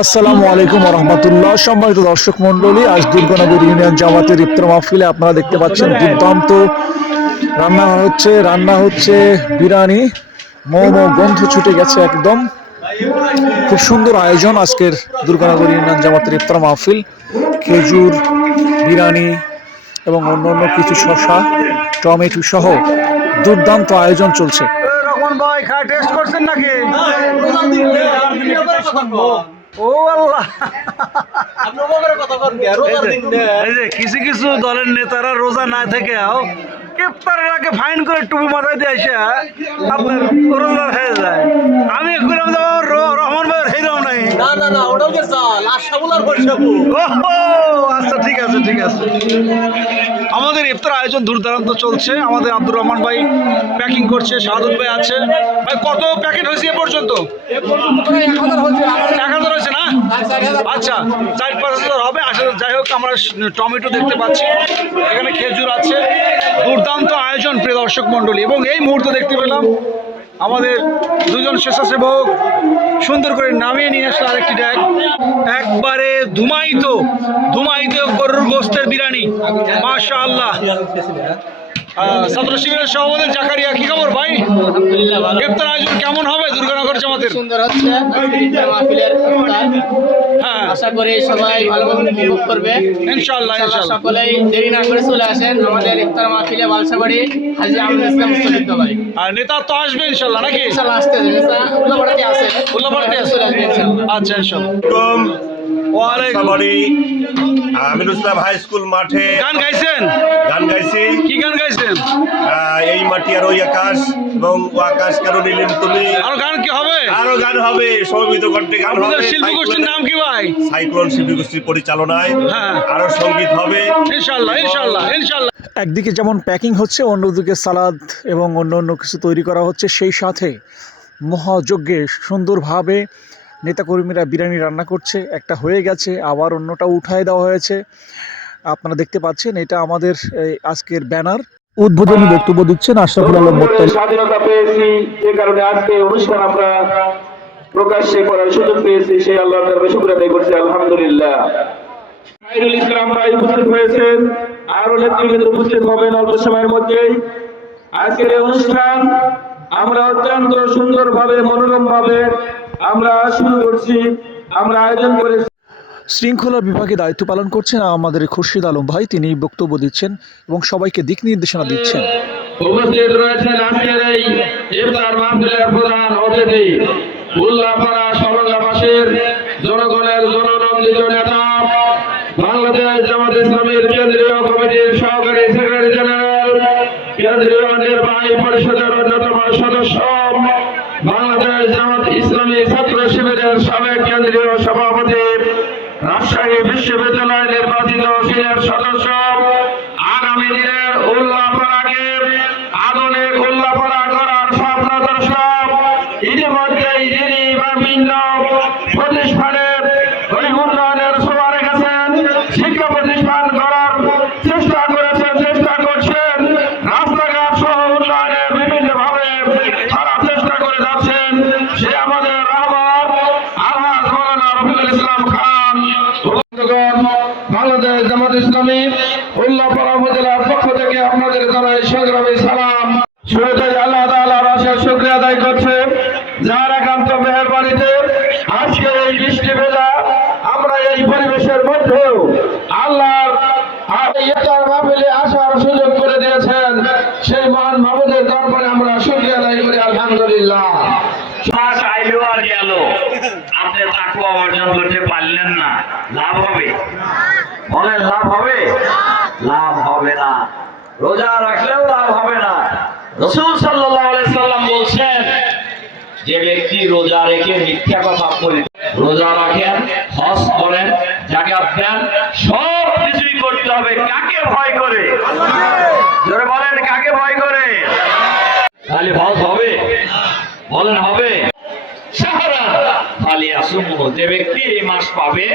আসসালামু আলাইকুম রহমতুল্লাহ সম্মানিত দর্শক মন্ডলী আজ দুর্গানগর ইউনিয়ন জামাতের ইফতার মাহফিলে আপনারা দেখতে পাচ্ছেন দুর্দান্ত রান্না হচ্ছে রান্না হচ্ছে বিরিয়ানি। মোমো গন্ধ ছুটে গেছে একদম। খুব সুন্দর আয়োজন আজকের দুর্গানগর ইউনিয়ন জামাতের ইফতার মাহফিল। খেজুর বিরিয়ানি এবং অন্যান্য কিছু শশা টমেটো সহ দুর্দান্ত আয়োজন চলছে। ভাই টেস্ট করছেন নাকি? ও আল্লাহ। কিছু কিছু দলের নেতারা রোজা না থেকে আও ইফতারের আগে ফাইন করে টুপি মাথায় দিয়ে আসে আপনার রোজা হয়ে যায়। আমি ঘুরে রহমান ভাইয়ের হেরাও নাই না না না ওটাও যে চাল আর সাবুল আর বর্ষাবু আচ্ছা ঠিক আছে ঠিক আছে। আমাদের ইফতার আয়োজন দূর দূরান্ত চলছে। আমাদের আব্দুর রহমান ভাই প্যাকিং করছে, শাহাদুল ভাই আছে। ভাই, কত প্যাকেট হয়েছে এ পর্যন্ত? এক হাজার হয়েছে না? আচ্ছা চার পাঁচ হাজার হবে। আসলে যাই হোক, আমরা টমেটো দেখতে পাচ্ছি। এখানে খেজুর আছে। দুর্দান্ত আয়োজন, প্রিয় দর্শক মণ্ডলী। এবং এই মুহূর্তে দেখতে পেলাম আমাদের দুজন স্বেচ্ছাসেবক সুন্দর করে নামিয়ে নিয়ে আসলো আরেকটি ড্যাগ একবারে ধুমাইত ধুমাইত গরুর গোস্তের বিরিয়ানি। মাশা আল্লাহ ছাত্র শিবিরের সভাপতি জাকারিয়া কি খবর ভাই? ইফতার আয়োজন কেমন হবে দুর্গানগর জামাতের? সুন্দর হচ্ছে। হ্যাঁ। আশা করি সবাই ভালোভাবে উপভোগ করবে। ইনশাল্লাহ ইনশাআল্লাহ সকলেই দেরি না করে চলে আসেন। আমাদের ইফতার মাহফিলে বালসাবাড়ি হাজি আহমদ ইসলাম উচ্চ বিদ্যালয় আর নেতা তো আসবে ইনশাল্লাহ নাকি? ইনশাআল্লাহ আসতে দেবে উল্লাপাড়াতে আছে। উল্লাপাড়াতে আছে? আসবে ইনশাআল্লাহ। আচ্ছা আলাইকুম ইসলাম হাই স্কুল মাঠে গান গাইছেন? গান গাইছি। কি গান গাইছেন? এই মাটি আর ওই আকাশ এবং ও আকাশ কেন নিলেন তুমি? আর গান কি হবে? আরও গান হবে সমবেত কণ্ঠে গান হবে। আপনাদের শিল্পী গোষ্ঠীর নাম কি ভাই? সাইক্লোন শিল্পী গোষ্ঠীর পরিচালনায় হ্যাঁ। আরও সংগীত হবে। ইনশাল্লাহ ইনশাল্লাহ ইনশাল্লাহ। একদিকে যেমন প্যাকিং হচ্ছে অন্যদিকে সালাদ এবং অন্য অন্য কিছু তৈরি করা হচ্ছে সেই সাথে মহাযজ্ঞে সুন্দরভাবে নেতাকর্মীরা বিরিয়ানি রান্না করছে, একটা হয়ে গেছে, আবার অন্যটা উঠায় দেওয়া হয়েছে। আপনারা দেখতে পাচ্ছেন, এটা আমাদের আজকের ব্যানার। উদ্বোধনী বক্তব্য দিচ্ছেন আশরাফুল আলম মোত্তালি স্বাধীনতা পেয়েছি যে কারণে আজকে অনুষ্ঠান আমরা প্রকাশ্যে করার সুযোগ পেয়েছি, সেই আল্লাহর দরবারে শুকর আদায় করছি, আলহামদুলিল্লাহ। খাইরুল ইসলাম ভাই উপস্থিত হয়েছেন আরও নেতৃবৃন্দ উপস্থিত হবেন অল্প সময়ের মধ্যেই। আজকের অনুষ্ঠান আমরা অত্যন্ত সুন্দরভাবে মনোরম ভাবে আমরা শুরু করছি আমরা আয়োজন করেছি। শৃঙ্খলা বিভাগে দায়িত্ব পালন করছেন আমাদের খুরশিদ আলম ভাই তিনি বক্তব্য দিচ্ছেন এবং সবাইকে দিক নির্দেশনা দিচ্ছেন। উপস্থিত রয়েছেন আজকের এই ইফতার মাহফিলের প্রধান অতিথি উল্লাপাড়া সরঙ্গাবাসীর জনগণের জননন্দিত নেতা বাংলাদেশ জামাত ইসলামের কেন্দ্রীয় কমিটির সহকারী সেক্রেটারি জেনারেল কেন্দ্রীয় নির্বাহী পরিষদের অন্যতম সদস্য বাংলাদেশ ইসলামী ছাত্র শিবিরের সাবেক কেন্দ্রীয় সভাপতি, রাজশাহী বিশ্ববিদ্যালয় নির্বাচিত সিনিয়র সদস্য আগামী দিনের উল্লাপাড়াকে আধুনিক উল্লাপাড়া করার স্বপ্ন দর্শক, ইতিমধ্যেই যিনি বিভিন্ন প্রতিষ্ঠানে ওই উন্নয়নের সভা রেখেছেন শিক্ষা প্রতিষ্ঠান করার চেষ্টা করেছেন চেষ্টা করছেন রাস্তাঘাট সহ উন্নয়নের বিভিন্ন ভাবে তারা চেষ্টা করে যাচ্ছেন সে আমাদের রহমান আলহাজ মৌলানা রফিকুল ইসলাম খান বন্ধুগণ, বাংলাদেশ জামাত ইসলামী উল্লাপাড়া উপজেলার পক্ষ থেকে আপনাদের জানাই সংগ্রামী সালাম। শুরুতেই আল্লাহ অশেষ শুকরিয়া আদায় করছে যার একান্ত মেহেরবানিতে আজকে এই বৃষ্টি ভেজা আমরা এই পরিবেশের মধ্যেও আল্লাহর আর ইফতার মাহফিলে আসার সুযোগ করে দিয়েছেন সেই মহান মাহমুদের দরবারে আমরা শুকরিয়া আদায় করি আলহামদুলিল্লাহ মাস আইলেও আর গেল আপনি তাকুয়া অর্জন করতে পারলেন না লাভ হবে বলেন লাভ হবে লাভ হবে না। রোজা রাখলেও লাভ হবে না। রসুল সাল্লাম বলছেন, যে ব্যক্তি রোজা রেখে মিথ্যা কথা বলে, রোজা রাখেন, হজ করেন জাকাত দেন, সব কিছুই করতে হবে। কাকে ভয় করে? জোরে বলেন, কাকে ভয় করে? তাহলে হজ হবে? বলেন, হবে। যে ব্যক্তি এই মাস পাবে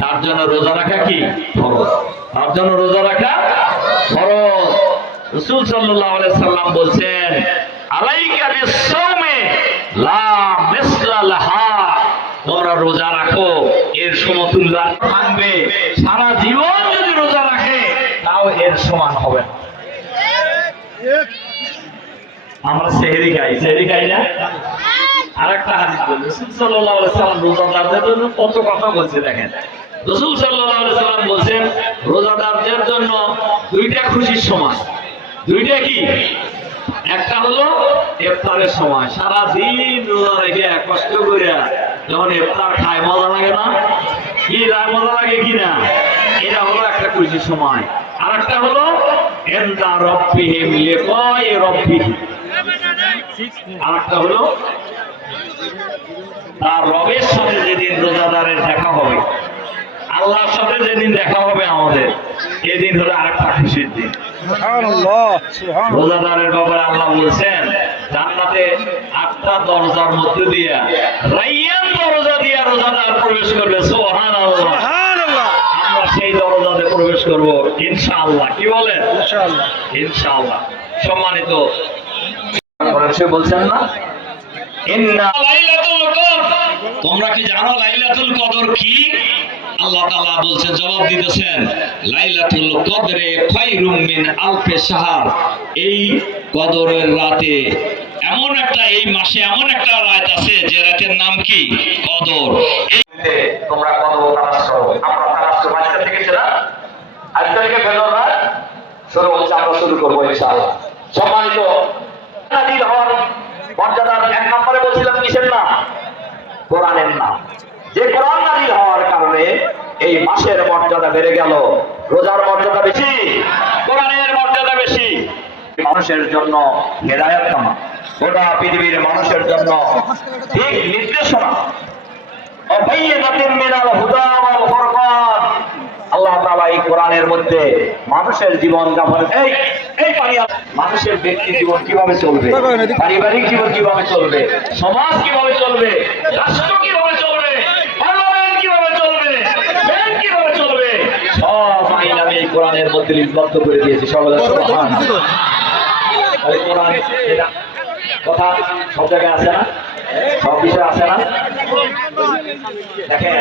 তার জন্য রোজা রাখা কি? ফরজ। তার জন্য রোজা রাখা ফরজ। রসুল আলাইহি সাল্লাম বলছেন আলাইকা বিসসাওমে লা মিসলা লাহা। তোমরা রোজা রাখো এর সমতুল্য থাকবে। সারা জীবন যদি রোজা রাখে তাও এর সমান হবে না। আমরা সেহেরি খাই সেহেরি খাই না? আর একটা হাদিস বলি। রসুল সাল্লাহ সাল্লাম রোজাদারদের জন্য কত কথা বলছে দেখেন। রসুল সাল্লাহ সাল্লাম বলছেন, রোজাদারদের জন্য দুইটা খুশির সময়। দুইটা কি? একটা হলো ইফতারের সময়। সারা দিন রোজা রেখে কষ্ট করে যখন ইফতার খায়, মজা লাগে না? কি মজা লাগে কি না? এটা হলো একটা খুশির সময়। আর একটা হলো এন্দা রব্বিহিম লিকায়ে রব্বিহিম আর একটা হলো তার রবের সাথে যেদিন রোজাদারের দেখা হবে আল্লাহর সাথে যেদিন দেখা হবে আমাদের এদিন হলো আরেকটা খুশির দিন। রোজাদারের ব্যাপারে আল্লাহ বলছেন জান্নাতে আটটা দরজার মধ্যে দিয়া রাইয়ান দরজা দিয়া রোজাদার প্রবেশ করবে সুবহানাল্লাহ। সুবহানাল্লাহ। আমরা সেই দরজাতে প্রবেশ করব ইনশাআল্লাহ। কি বলেন? ইনশাআল্লাহ। ইনশাআল্লাহ। সম্মানিত সে বলছেন না? ইন্না তোমরা কি জানো লাইলাতুল কদর কি? আল্লাহ তাআলা বলছেন জবাব দিতেছেন, লাইলাতুল কদরে খায়রুম মিন আলফে শাহর। এই কদরের রাতে এমন একটা, এই মাসে এমন একটা রাত আছে, যে রাতের নাম কি? কদর। এই তোমরা কদর তালাশ আমরা তালাশ আজকে থেকে সেটা? আজ থেকে ফেলো না শুরু হচ্ছে, আমরা শুরু করব ইনশাআল্লাহ। সম্মানিত হওয়ার মর্যাদার এক নম্বরে বলছিলাম কিসের নাম কোরআনের নাম যে কোরআন নাজিল হওয়ার কারণে এই মাসের মর্যাদা বেড়ে গেল। রোজার মর্যাদা বেশি, কোরআনের মর্যাদা বেশি। মানুষের জন্য হেদায়ত গোটা পৃথিবীর মানুষের জন্য ঠিক নির্দেশনা। মানুষের জীবন কীভাবে চলবে? পারিবারিক জীবন কীভাবে চলবে? সমাজ কীভাবে চলবে? রাষ্ট্র কীভাবে চলবে পার্লামেন্ট কীভাবে চলবে ব্যাংক কীভাবে চলবে সব আইন আমি এই কোরআনের মধ্যে লিপিবদ্ধ করে দিয়েছে সুবহানাল্লাহ। তাহলে কোরআন এটা কথা সব জায়গায় আছে না? সব বিষয় আছে না? দেখেন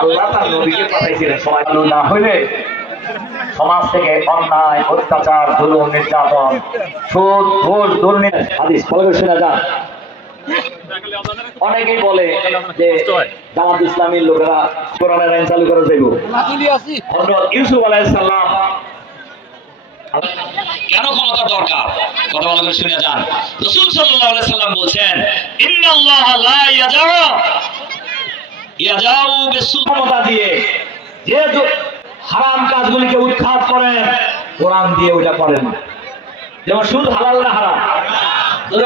আল্লাহ তার নবীকে পাঠাইছিলেন সময় না হইলে সমাজ থেকে অন্যায় অত্যাচার জুলুম নির্যাতন সুদ ঘুষ দুর্নীতি। হাদিস ফলো করে শুনে যান। অনেকেই বলে যে জামাত ইসলামীর লোকেরা কোরআনের আইন চালু করে দেব হযরত ইউসুফ আলাইহিস সালাম। কেন ক্ষমতা দরকার? কথা ভালো করে শুনে যান। রসুল সাল্লাল্লাহু আলাইহি সাল্লাম বলছেন ইন্নাল্লাহ লা ইয়াজাউ ইয়াজাউ বিসুলতা দিয়ে যে হারাম কাজগুলিকে উৎখাত করেন কোরআন দিয়ে ওটা করেন যেমন সুদ হালাল না হারাম।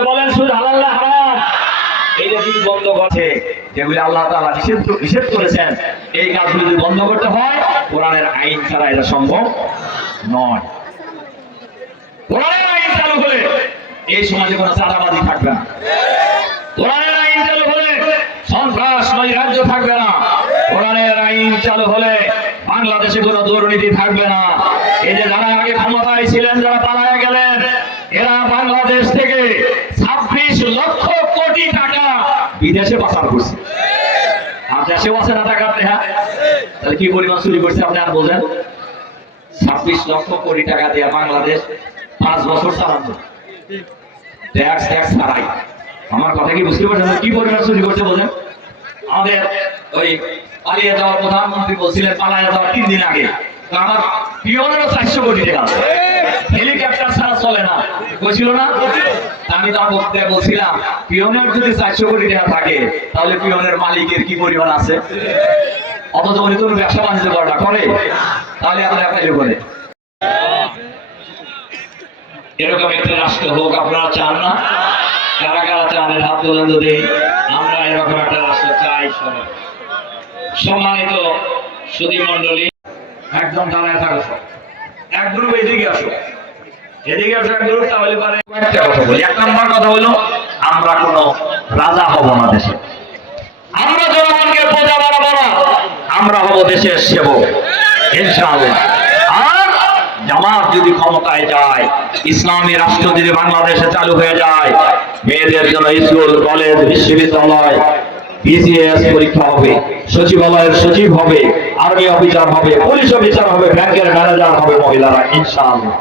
বলেন সুদ হালাল না হারাম এই যে যদি বন্ধ করছে যেগুলি আল্লাহ তাআলা নিষেধ নিষেধ করেছেন, এই কাজগুলি যদি বন্ধ করতে হয়, কোরআনের আইন ছাড়া এটা সম্ভব নয়। আইন চালু হলে এই সমাজে কোনো থাকবে না। আইন চালু হলে সন্ত্রাস থাকবে না। আইন চালু হলে বাংলাদেশে কোনো দুর্নীতি থাকবে না। এই যে যারা আগে ক্ষমতায় ছিলেন, যারা পালায় গেলেন, এরা বাংলাদেশ থেকে ছাব্বিশ লক্ষ কোটি টাকা বিদেশে পাচার করছে। আর দেশেও আছে না টাকা তাহলে কি পরিমাণ চুরি করছে আপনি আর বলছেন ছাব্বিশ লক্ষ কোটি টাকা দেয়া বাংলাদেশ পাঁচ বছর চালানো ট্যাক্স ট্যাক্স ছাড়াই। আমার কথা কি বুঝতে পারছেন? কি পরিমাণ চুরি করছে বলেন আমাদের ওই পালিয়ে যাওয়ার প্রধানমন্ত্রী বলছিলেন, পালিয়ে যাওয়ার তিন দিন আগে। আমার পিওনেরও চারশো কোটি টাকা হেলিকপ্টার ছাড়া চলে না। বলছিল না? আমি তার বক্তব্যে বলছিলাম পিওনের যদি চারশো কোটি টাকা থাকে, তাহলে পিওনের মালিকের কি পরিমাণ আছে? অথচ উনি তো ব্যবসা বাণিজ্য করে না, করে। তাহলে এত টাকা করে এরকম একটা রাষ্ট্র হোক আপনারা চান না। কারা কারা চান, এর হাত তোলেন যদি। আমরা এরকম একটা রাষ্ট্র চাই সম্মানিত সুদী মন্ডলী একদম দাঁড়ায় থাকো। এক গ্রুপ এদিকে আসো। এদিকে একটা নম্বর কথা হলো, আমরা রাজা হব না দেশে। আমরা জনগণকে প্রজা আমরা হব দেশের সেবক, ইনশাআল্লাহ। আর জামাত যদি ক্ষমতায় যায়, ইসলামী রাষ্ট্র যদি বাংলাদেশে চালু হয়ে যায়, মেয়েদের জন্য স্কুল, কলেজ, বিশ্ববিদ্যালয়, বিসিএস পরীক্ষা হবে, সচিবালয়ের সচিব হবে, আর্মি অফিসার হবে, পুলিশ অফিসার হবে, ব্যাংকের ম্যানেজার হবে মহিলারা, ইনশাআল্লাহ।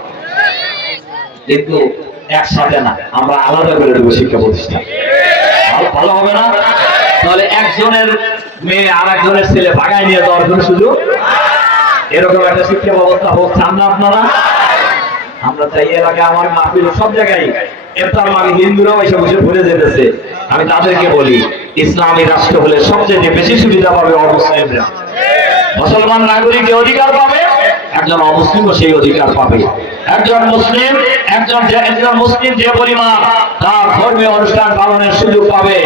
কিন্তু একসাথে না, আমরা আলাদা করে দেবো শিক্ষা প্রতিষ্ঠান। ভালো- হবে না? তাহলে একজনের মেয়ে আর একজনের ছেলে ভাগায় নিয়ে দেওয়ার কোনো সুযোগ? এরকম একটা শিক্ষা ব্যবস্থা হোক চান না আপনারা? আমরা চাই আগে আমার মাহফিল সব জায়গায় এফতার মানে হিন্দুরাও এসে বসে ভুলে যেতেছে। আমি তাদেরকে বলি, ইসলামী রাষ্ট্র হলে সবচেয়ে বেশি সুবিধা পাবে অমুসলিমরা। মুসলমান নাগরিক অধিকার পাবে একজন অমুসলিমও সেই অধিকার পাবে। একজন মুসলিম, একজন একজন মুসলিম যে পরিমাণ তার ধর্মীয় অনুষ্ঠান পালনের সুযোগ পাবে,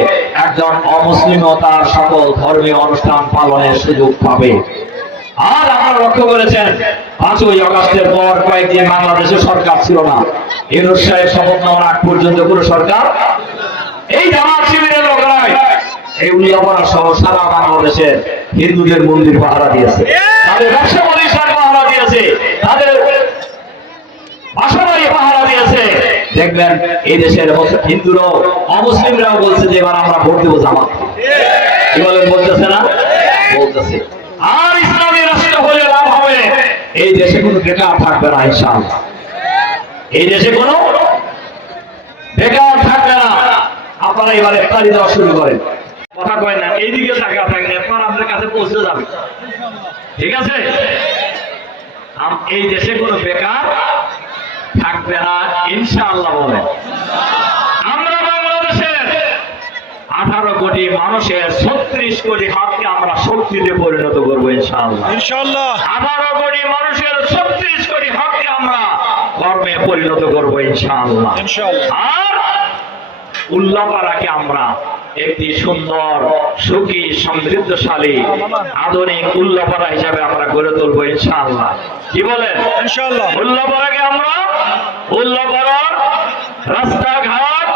একজন অমুসলিমও তার সকল ধর্মীয় অনুষ্ঠান পালনের সুযোগ পাবে। আর আপনারা লক্ষ্য করেছেন, পাঁচই অগস্টের পর কয়েকদিন বাংলাদেশে সরকার ছিল না। ইউনুস সাহেব শপথ নেওয়ার আগ পর্যন্ত কোনো সরকার? এই জামাত শিবিরের লোকরাই এই উল্লাপাড়া সহ সারা বাংলাদেশের হিন্দুদের মন্দির পাহারা দিয়েছে। তাদের ব্যবসা প্রতিষ্ঠান তাদের বাসাবাড়ি পাহারা দিয়েছে। দেখবেন এই দেশের হিন্দুরাও, অমুসলিমরাও বলছে যে, এবার আমরা ভোট দেবো জামাত কি। বলেন বলতেছে না? বলতেছে। আর ইসলামী রাষ্ট্র হলে লাভ হবে। এই দেশে কোনো বেকার থাকবে না, ইনশাআল্লাহ। এই দেশে কোনো বেকার থাকবে না। আপনারা এবার ইফতারি দেওয়া শুরু করেন। কথা কয় না, এইদিকে টাকা থাকলে আপনার কাছে পৌঁছে যাবে। ঠিক আছে? এই দেশে কোনো বেকার থাকবে না ইনশাআল্লাহ বলেন আমরা বাংলাদেশের আঠারো কোটি মানুষের ছত্রিশ কোটি হাতকে আমরা শক্তিতে পরিণত করব ইনশাআল্লাহ। ইনশাআল্লাহ। আঠারো কোটি মানুষের ছত্রিশ কোটি হককে আমরা কর্মে পরিণত করব ইনশাআল্লাহ। ইনশাআল্লাহ। আর উল্লাপাড়াকে আমরা একটি সুন্দর সুখী সমৃদ্ধশালী আধুনিক উল্লাপাড়া হিসাবে আমরা গড়ে তুলবো ইনশাআল্লাহ। কি বলেন? ইনশাআল্লাহ। উল্লাপাড়াকে আমরা উল্লাপাড়ার রাস্তাঘাট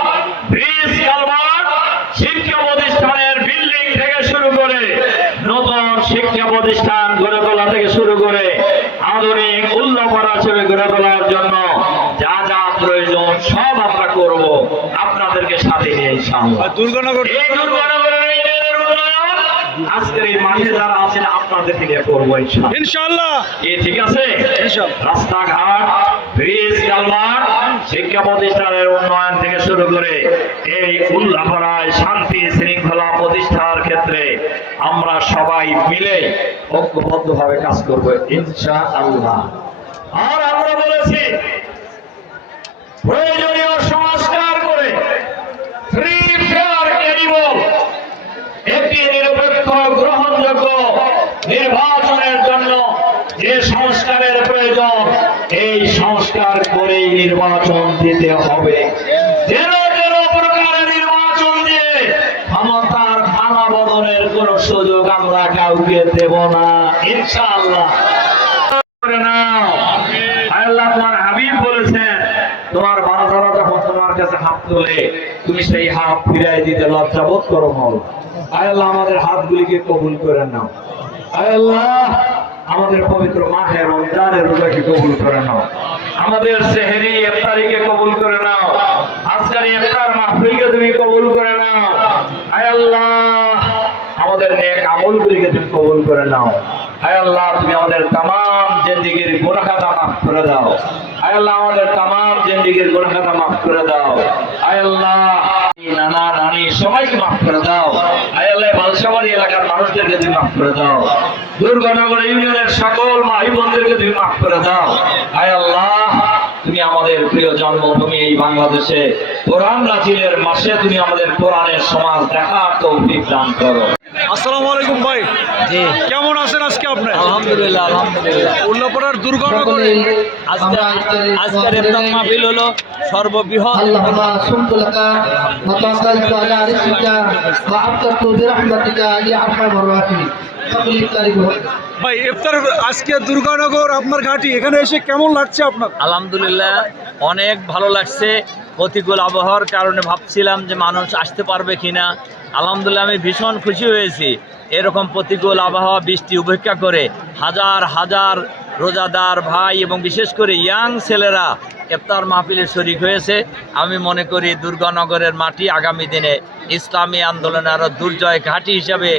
ব্রিজ কালভার্ট শিক্ষা প্রতিষ্ঠানের বিল্ডিং থেকে শুরু করে নতুন শিক্ষা প্রতিষ্ঠান গড়ে তোলা থেকে শুরু করে আধুনিক উল্লাপাড়া হিসেবে গড়ে তোলার জন্য যা যা প্রয়োজন সব আমরা করব। সাথে নিয়ে ইনশাআল্লাহ। দুর্গানগর এই দুর্গানগরের এই রেলের উন্নয়ন আজকের এই মাঠে যারা আছেন আপনাদেরকে নিয়ে করব ইনশাআল্লাহ। ইনশাআল্লাহ। এ ঠিক আছে? রাস্তাঘাট ব্রিজ কালভার্ট শিক্ষা প্রতিষ্ঠানের উন্নয়ন থেকে শুরু করে এই উল্লাপাড়ায় শান্তি শৃঙ্খলা প্রতিষ্ঠার ক্ষেত্রে আমরা সবাই মিলে ঐক্যবদ্ধভাবে কাজ করব ইনশা আল্লাহ আর আমরা বলেছি প্রয়োজনীয় নিরপেক্ষ, গ্রহণযোগ্য নির্বাচনের জন্য যে সংস্কারের প্রয়োজন, এই সংস্কার করেই নির্বাচন দিতে হবে। যেন যেন প্রকারের নির্বাচন দিয়ে ক্ষমতার খানা বদলের কোন সুযোগ আমরা কাউকে দেব না, ইনশাআল্লাহ। আল্লাহ তোমার হাবিব বলেছেন, তোমার বান্দারা যখন তোমার কাছে হাত তোলে তুমি সেই হাত ফিরাই দিতে লজ্জা বোধ করো মল। আয় আল্লাহ, আমাদের হাতগুলিকে কবুল করে নাও। আয় আল্লাহ, আমাদের পবিত্র মাহে রমজানের রোজাকে কবুল করে নাও। আমাদের সেহেরি ইফতারিকে কবুল করে নাও। আজকের ইফতার মাহফিলকে তুমি কবুল করে নাও। আয় আল্লাহ, আমাদের নেক আমলগুলিকে তুমি কবুল করে নাও। আয় আল্লাহ, তুমি আমাদের তাম জিন্দিগির গুনাহখাতা মাফ করে দাও। আয় আল্লাহ, আমাদের তাম জিন্দিগির গুনাহখাতা মাফ করে দাও। আয় আল্লাহ নানা নানি সবাইকে মাফ করে দাও। আয় আল্লাহ বালসাবাড়ি এলাকার মানুষদেরকে তুমি মাফ করে দাও। দুর্গানগর ইউনিয়নের সকল মাই বোনদেরকে তুমি মাফ করে দাও। আয় আল্লাহ, তুমি আমাদের প্রিয় জন্মভূমি এই বাংলাদেশে। কোরআন নাজিলের মাসে তুমি আমাদের কোরআনের সমাজ দেখার তৌফিক দান করো। আসসালামু আলাইকুম ভাই। কেমন আছেন আজকে আপনি? আলহামদুলিল্লাহ আলহামদুলিল্লাহ। উল্লাপাড়ার দুর্ঘটনা করে আজকে আজকের ইবদান মাহফিল হলো সর্ববৃহৎ ভাই ইফতার আজকে দুর্গানগর আপনার ঘাটি। এখানে এসে কেমন লাগছে আপনার? আলহামদুলিল্লাহ অনেক ভালো লাগছে প্রতিকূল আবহাওয়ার কারণে ভাবছিলাম যে মানুষ আসতে পারবে কিনা। আলহামদুলিল্লাহ আমি ভীষণ খুশি হয়েছি। এরকম প্রতিকূল আবহাওয়া, বৃষ্টি উপেক্ষা করে হাজার হাজার রোজাদার ভাই এবং বিশেষ করে ইয়াং ছেলেরা ইফতার মাহফিলে শরিক হয়েছে। আমি মনে করি দুর্গানগরের মাটি আগামী দিনে ইসলামী আন্দোলনের আরও দুর্জয় ঘাঁটি হিসাবে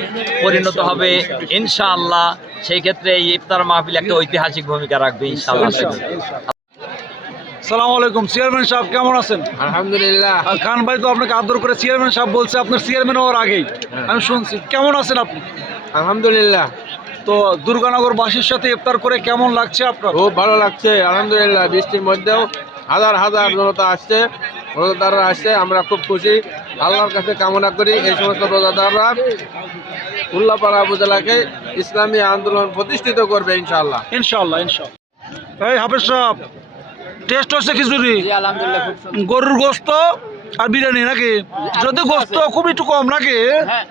পরিণত হবে। ইনশাআল্লাহ, সেই ক্ষেত্রে এই ইফতার মাহফিল একটা ঐতিহাসিক ভূমিকা রাখবে ইনশাআল্লাহ। সালাম আলাইকুম। চেয়ারম্যান সাহেব কেমন আছেন? আলহামদুলিল্লাহ। খান ভাই তো আপনাকে আদর করে চেয়ারম্যান সাহেব বলছে আপনার চেয়ারম্যান হওয়ার আগেই। আমি শুনছি। কেমন আছেন আপনি? আলহামদুলিল্লাহ। তো সাথে ইফতার করে কেমন লাগছে আপনার? খুব ভালো লাগছে আলহামদুলিল্লাহ। বৃষ্টির মধ্যেও হাজার হাজার জনতা আসছে রোজাদাররা আসছে আমরা খুব খুশি। আল্লাহর কাছে কামনা করি এই সমস্ত রোজাদাররা উল্লাপাড়া উপজেলাকে ইসলামী আন্দোলন প্রতিষ্ঠিত করবে ইনশাল্লাহ ইনশাল্লাহ এই হাফেজ সাহেব টেস্ট হচ্ছে খিচুড়ি। গরুর গোস্ত আর বিরিয়ানি নাকি? যদি গোস্ত খুব একটু কম নাকি? হ্যাঁ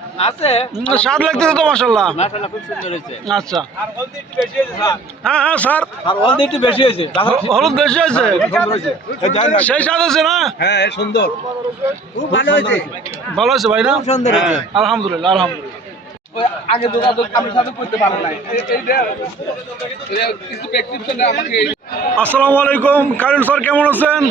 স্বাদ লাগতেছে তো মাসাল্লাহ মাশাআল্লাহ খুব সুন্দর হয়েছে। আচ্ছা। হ্যাঁ হ্যাঁ স্যার। আর হলদি একটু বেশি হয়েছে। হলুদ বেশি আছে সেই স্বাদ আছে না? হ্যাঁ সুন্দর। ভালো হয়েছে। ভালো আছে ভাই না? সুন্দর আলহামদুলিল্লাহ আলহামদুলিল্লাহ। আগে যোগাযোগ আমি সাথে করতে পারব না। কিছু প্রেসক্রিপশনে আমাকে আসসালামু আলাইকুম। কারণ স্যার কেমন আছেন?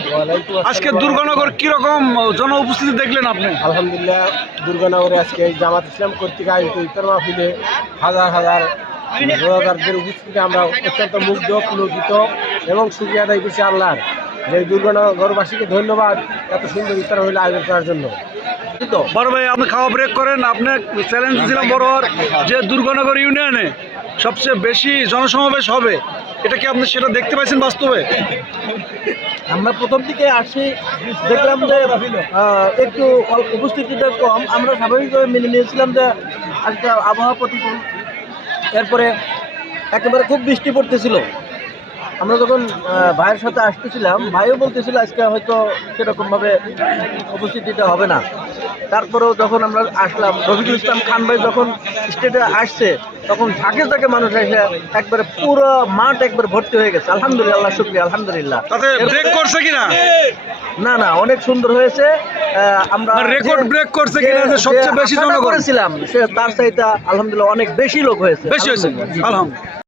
আজকে দুর্গানগর কীরকম জন উপস্থিতি দেখলেন আপনি? আলহামদুলিল্লাহ দুর্গানগরে আজকে জামাত ইসলাম কর্তৃক আয়োজিত ইফতার মাহফিলে হাজার হাজার রোজাদারদের উপস্থিতিতে আমরা অত্যন্ত মুগ্ধ পুলকিত এবং সুখী আদায় করছি আল্লাহর। যে দুর্গানগরবাসীকে ধন্যবাদ এত সুন্দর ইফতার হইলে আয়োজন করার জন্য। বড় ভাই আপনি খাওয়া ব্রেক করেন। আপনি চ্যালেঞ্জ দিলাম বড় যে দুর্গানগর ইউনিয়নে সবচেয়ে বেশি জনসমাবেশ হবে এটা কি আপনি সেটা দেখতে পাচ্ছেন বাস্তবে? আমরা প্রথম দিকে আসি, দেখলাম যে একটু উপস্থিতিটা কম আমরা স্বাভাবিকভাবে মেনে নিয়েছিলাম যে আজকে আবহাওয়া প্রতিকূল। এরপরে একেবারে খুব বৃষ্টি পড়তেছিল। আমরা যখন ভাইয়ের সাথে আসতেছিলাম ভাইও বলতেছিল আজকে হয়তো সেরকমভাবে উপস্থিতিটা হবে না। তারপরেও যখন আমরা আসলাম রফিকুল ইসলাম খান ভাই যখন স্টেটে আসছে তখন ঝাঁকে ঝাঁকে মানুষ এসে একবারে পুরো মাঠ একবার ভর্তি হয়ে গেছে। আলহামদুলিল্লাহ শুক্রিয়া আলহামদুলিল্লাহ। ব্রেক করছে কিনা? না না অনেক সুন্দর হয়েছে। আমরা রেকর্ড ব্রেক করছে কিনা যে সবচেয়ে বেশি জনগণ? করেছিলাম সে তার চাইতে আলহামদুলিল্লাহ অনেক বেশি লোক হয়েছে। বেশি হয়েছে। আলহামদুলিল্লাহ।